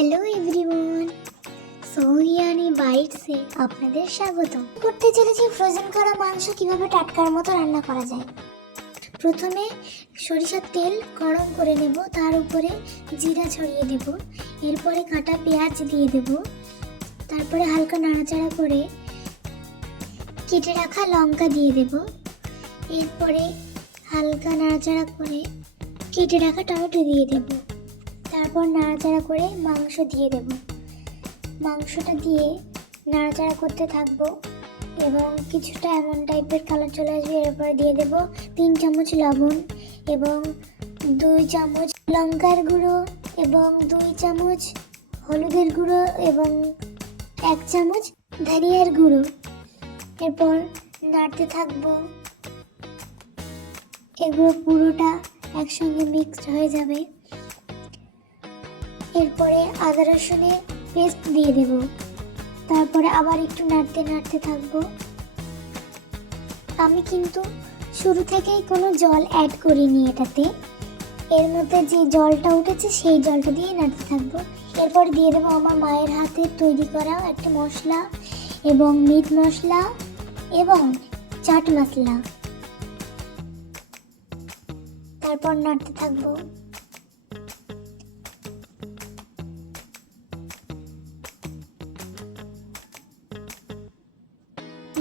Hello everyone, সোহিয়ানি বাইটসে আপনাদের স্বাগত। করতে চলেছি ফ্রোজেন করা মাংস কিভাবে টাটকার মতো রান্না করা যায়। প্রথমে সরিষার তেল গরম করে নেব, তার উপরে জিরা ছড়িয়ে দেব, এরপরে কাটা পেঁয়াজ দিয়ে দেব, তারপরে হালকা নাড়াচাড়া করে কেটে রাখা লঙ্কা দিয়ে দেব, এরপরে হালকা নাড়াচাড়া করে কেটে রাখা টমেটো দিয়ে দেব, তারপর নাড়াচাড়া করে মাংস দিয়ে দেব। মাংসটা দিয়ে নাড়াচাড়া করতে থাকবো এবং কিছুটা এমন টাইপের কালার চলে আসবে। এরপরে দিয়ে দেব 3 চামচ লবণ এবং 2 চামচ লঙ্কার গুঁড়ো এবং 2 চামচ হলুদের গুঁড়ো এবং 1 চামচ ধনিয়ার গুঁড়ো। এরপর নাড়তে থাকবো, এগুলো পুরোটা একসঙ্গে মিক্সড হয়ে যাবে। এরপরে আদা রসুনের পেস্ট দিয়ে দেব, তারপরে আবার একটু নাড়তে নাড়তে থাকবো। আমি কিন্তু শুরু থেকেই কোনো জল অ্যাড করিনি এটাতে, এর মধ্যে যে জলটা উঠেছে সেই জলটা দিয়ে নাড়তে থাকবো। এরপর দিয়ে দেবো আমার মায়ের হাতে তৈরি করা একটা মশলা এবং মিট মশলা এবং চাট মশলা। তারপর নাড়তে থাকবো।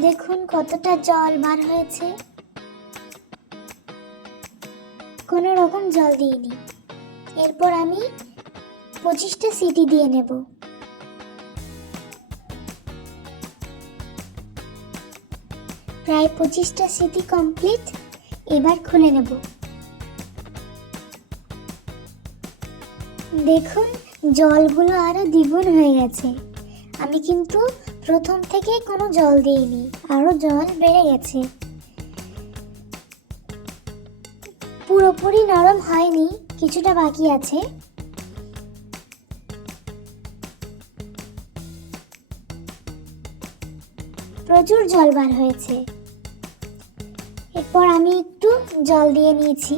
দেখুন কতটা জল বার হয়েছে, কোনো রকম জল দিইনি। এরপর আমি 25টা সিটি দিয়ে নেব। প্রায় 25টা সিটি কমপ্লিট। এবার খুলে নেব। দেখুন জলগুলো আরো দ্বিগুণ হয়ে গেছে। আমি কিন্তু প্রথম থেকে কোনো জল দিইনি, আরো জল বেড়ে গেছে। পুরোপুরি নরম হয়নি, কিছুটা বাকি আছে। প্রচুর জল বার হয়েছে। এরপর আমি একটু জল দিয়ে নিয়েছি।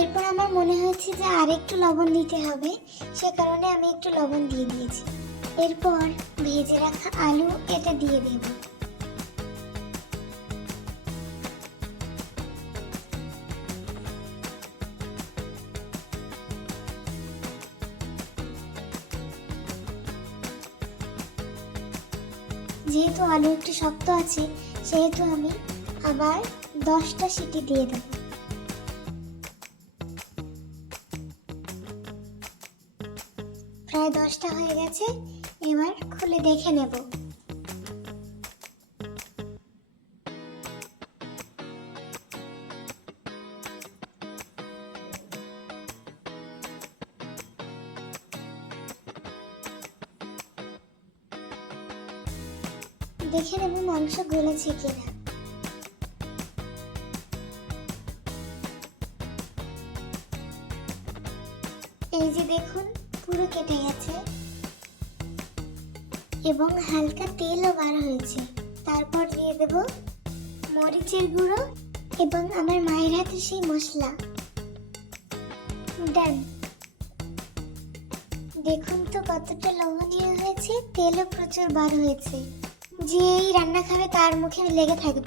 এরপর আমার মনে হয়েছে যে আরেকটু লবণ দিতে হবে, সে কারণে আমি একটু লবণ দিয়ে দিয়েছি। এরপর ভেজে রাখা আলু এটা দিয়ে দেব। যেহেতু আলু একটু শক্ত আছে সেহেতু আমি আবার 10টা সিটি দিয়ে দেব। প্রায় 10টা হয়ে গেছে। এবার খুলে দেখে নেব। দেখে নেব মাংস গলেছে কিনা। এই যে দেখুন পুরো কেটে গেছে এবং হালকা তেলও বার হয়েছে। তারপর দিয়ে দেব মরিচের গুঁড়ো এবং আমার মায়ের হাতে সেই মশলা। ডান। দেখুন তো কতটা লবণীয় হয়েছে, তেলও প্রচুর বার হয়েছে। যে এই রান্না খাবে তার মুখে লেগে থাকবে।